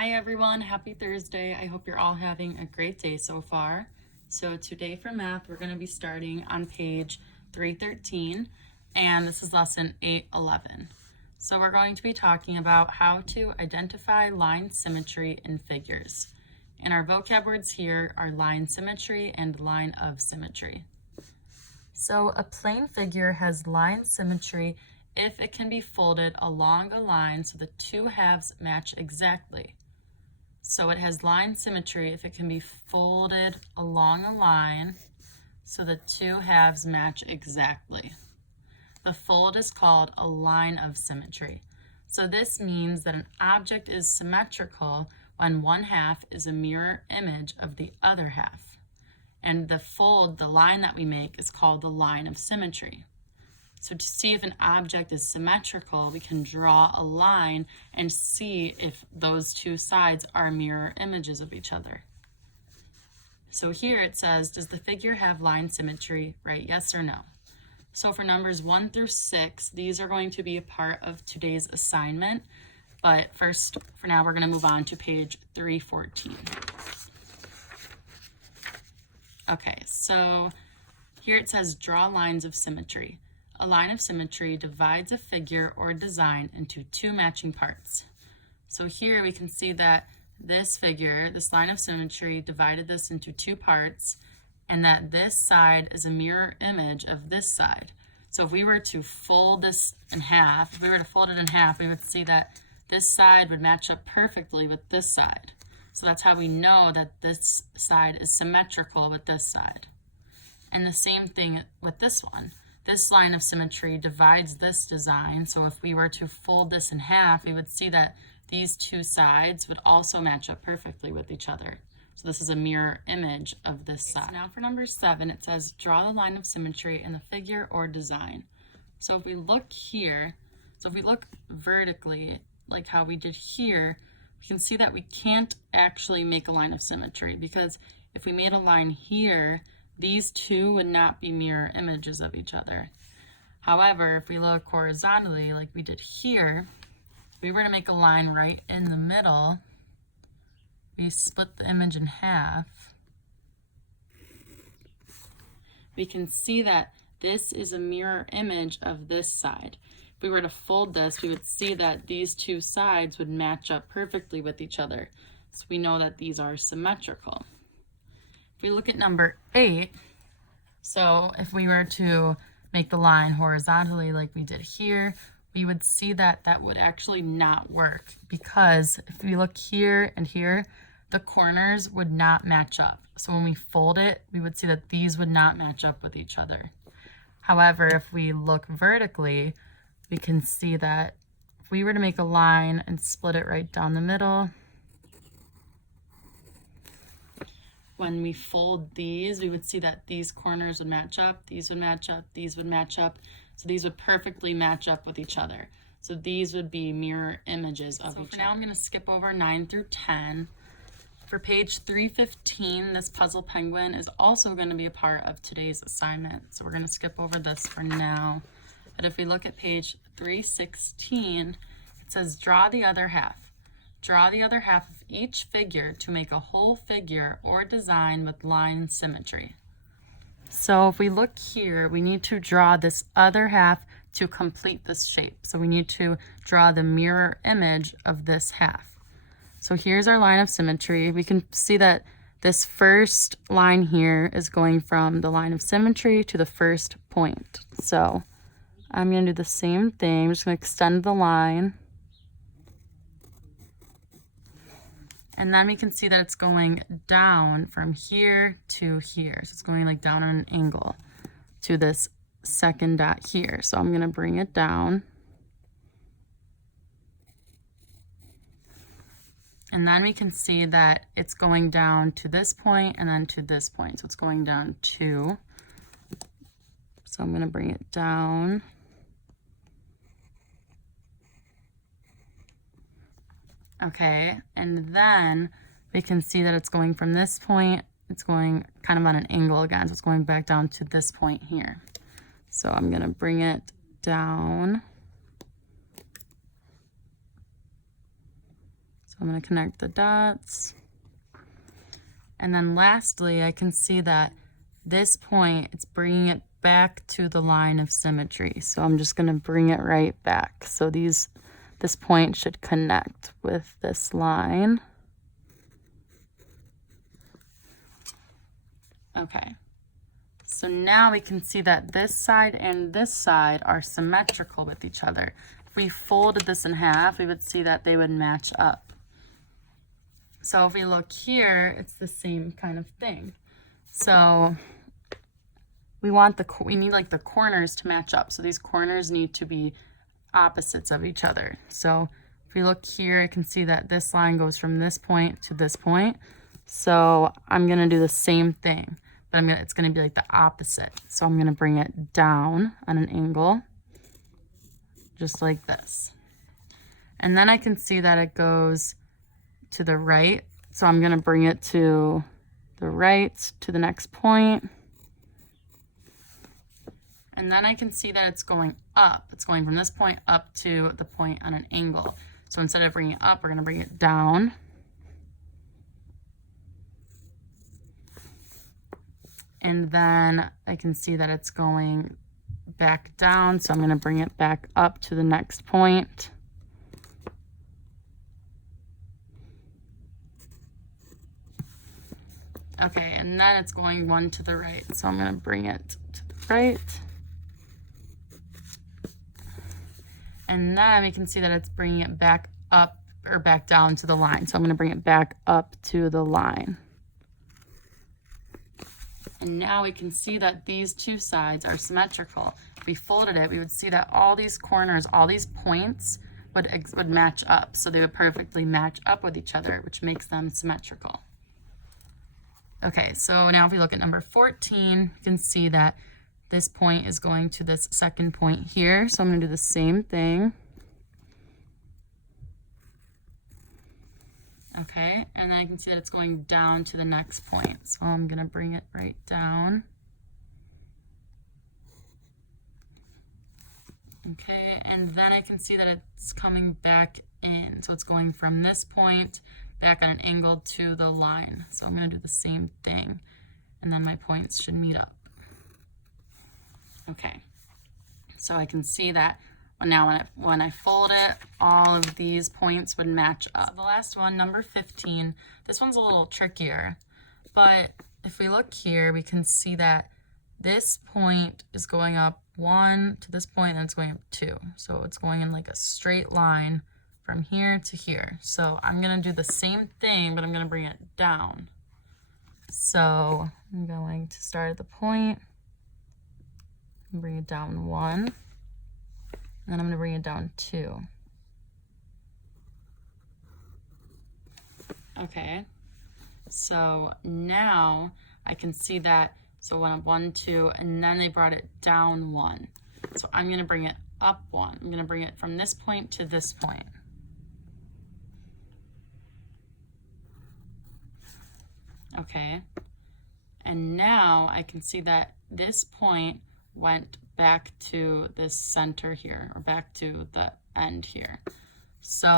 Hi everyone, happy Thursday. I hope you're all having a great day so far. So today for math, we're going to be starting on page 313, and this is lesson 811. So we're going to be talking about how to identify line symmetry in figures. And our vocab words here are line symmetry and line of symmetry. So a plane figure has line symmetry if it can be folded along a line so the two halves match exactly. So it has line symmetry if it can be folded along a line so the two halves match exactly. The fold is called a line of symmetry. So this means that an object is symmetrical when one half is a mirror image of the other half. And the fold, the line that we make, is called the line of symmetry. So to see if an object is symmetrical, we can draw a line and see if those two sides are mirror images of each other. So here it says, does the figure have line symmetry? Right, yes or no? So for numbers 1 through 6, these are going to be a part of today's assignment. But first, for now, we're going to move on to page 314. Okay, so here it says draw lines of symmetry. A line of symmetry divides a figure or design into two matching parts. So here we can see that this figure, this line of symmetry, divided this into two parts, and that this side is a mirror image of this side. So if we were to fold this in half, we would see that this side would match up perfectly with this side. So that's how we know that this side is symmetrical with this side. And the same thing with this one. This line of symmetry divides this design, so if we were to fold this in half, we would see that these two sides would also match up perfectly with each other. So this is a mirror image of this side. So now for number 7, it says draw the line of symmetry in the figure or design. So if we look here, if we look vertically, like how we did here, we can see that we can't actually make a line of symmetry, because if we made a line here, these two would not be mirror images of each other. However, if we look horizontally like we did here, if we were to make a line right in the middle, we split the image in half, we can see that this is a mirror image of this side. If we were to fold this, we would see that these two sides would match up perfectly with each other. So we know that these are symmetrical. If we look at number 8, so if we were to make the line horizontally like we did here, we would see that that would actually not work, because if we look here and here, the corners would not match up. So when we fold it, we would see that these would not match up with each other. However, if we look vertically, we can see that if we were to make a line and split it right down the middle, when we fold these, we would see that these corners would match up, these would match up, these would match up. So these would perfectly match up with each other. So these would be mirror images of each other. For now, I'm going to skip over 9 through 10. For page 315, this puzzle penguin is also going to be a part of today's assignment. So we're going to skip over this for now. But if we look at page 316, it says draw the other half. Draw the other half of each figure to make a whole figure or design with line symmetry. So if we look here, we need to draw this other half to complete this shape. So we need to draw the mirror image of this half. So here's our line of symmetry. We can see that this first line here is going from the line of symmetry to the first point. So I'm going to do the same thing. I'm just going to extend the line. And then we can see that it's going down from here to here. So it's going like down on an angle to this second dot here. So I'm going to bring it down. And then we can see that it's going down to this point and then to this point. So it's going down 2. So I'm going to bring it down. Okay, and then we can see that it's going from this point, it's going kind of on an angle again, so it's going back down to this point here. So I'm going to bring it down. So I'm going to connect the dots. And then lastly, I can see that this point, it's bringing it back to the line of symmetry. So I'm just going to bring it right back. So this point should connect with this line. Okay. So now we can see that this side and this side are symmetrical with each other. If we folded this in half, we would see that they would match up. So if we look here, it's the same kind of thing. So we need like the corners to match up. So these corners need to be opposites of each other. So if we look here, I can see that this line goes from this point to this point. So I'm gonna do the same thing, but it's gonna be like the opposite. So I'm gonna bring it down on an angle, just like this. And then I can see that it goes to the right. So I'm gonna bring it to the right, to the next point. And then I can see that it's going up. It's going from this point up to the point on an angle. So instead of bringing it up, we're gonna bring it down. And then I can see that it's going back down. So I'm gonna bring it back up to the next point. Okay, and then it's going one to the right. So I'm gonna bring it to the right. And then we can see that it's bringing it back up or back down to the line. So I'm gonna bring it back up to the line. And now we can see that these two sides are symmetrical. If we folded it, we would see that all these corners, all these points would match up. So they would perfectly match up with each other, which makes them symmetrical. Okay, so now if we look at number 14, you can see that this point is going to this second point here. So I'm gonna do the same thing. Okay, and then I can see that it's going down to the next point. So I'm gonna bring it right down. Okay, and then I can see that it's coming back in. So it's going from this point back on an angle to the line. So I'm gonna do the same thing. And then my points should meet up. Okay, so I can see that now when I fold it, all of these points would match up. So the last one, number 15, this one's a little trickier, but if we look here, we can see that this point is going up 1 to this point, and it's going up 2. So it's going in like a straight line from here to here. So I'm gonna do the same thing, but I'm gonna bring it down. So I'm going to start at the point, and bring it down 1. And then I'm going to bring it down 2. Okay, so now I can see that, so went up 1, 2, and then they brought it down 1. So I'm going to bring it up 1. I'm going to bring it from this point to this point. Okay, and now I can see that this point went back to this center here, or back to the end here. So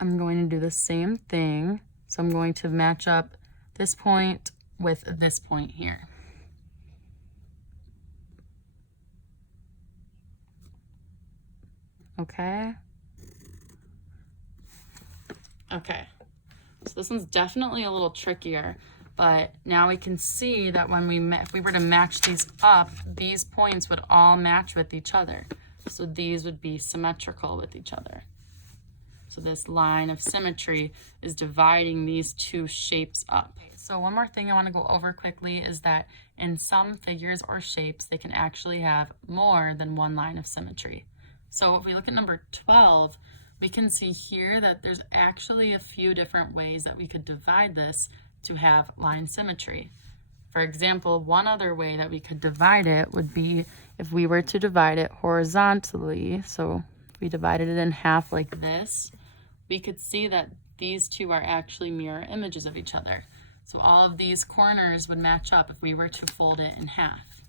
I'm going to do the same thing. So I'm going to match up this point with this point here. Okay. Okay. So this one's definitely a little trickier. But now we can see that if we were to match these up, these points would all match with each other. So these would be symmetrical with each other. So this line of symmetry is dividing these two shapes up. So one more thing I want to go over quickly is that in some figures or shapes, they can actually have more than one line of symmetry. So if we look at number 12, we can see here that there's actually a few different ways that we could divide this to have line symmetry. For example, one other way that we could divide it would be if we were to divide it horizontally. So if we divided it in half like this, we could see that these two are actually mirror images of each other. So all of these corners would match up if we were to fold it in half.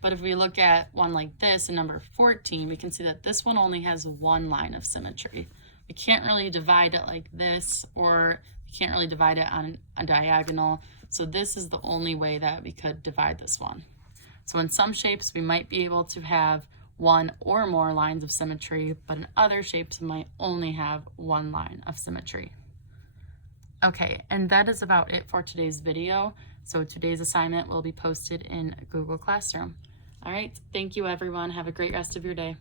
But if we look at one like this in number 14, we can see that this one only has one line of symmetry. we can't really divide it like this, or we can't really divide it on a diagonal. So this is the only way that we could divide this one. So in some shapes, we might be able to have one or more lines of symmetry, but in other shapes, we might only have one line of symmetry. Okay, and that is about it for today's video. So today's assignment will be posted in Google Classroom. All right, thank you everyone. Have a great rest of your day.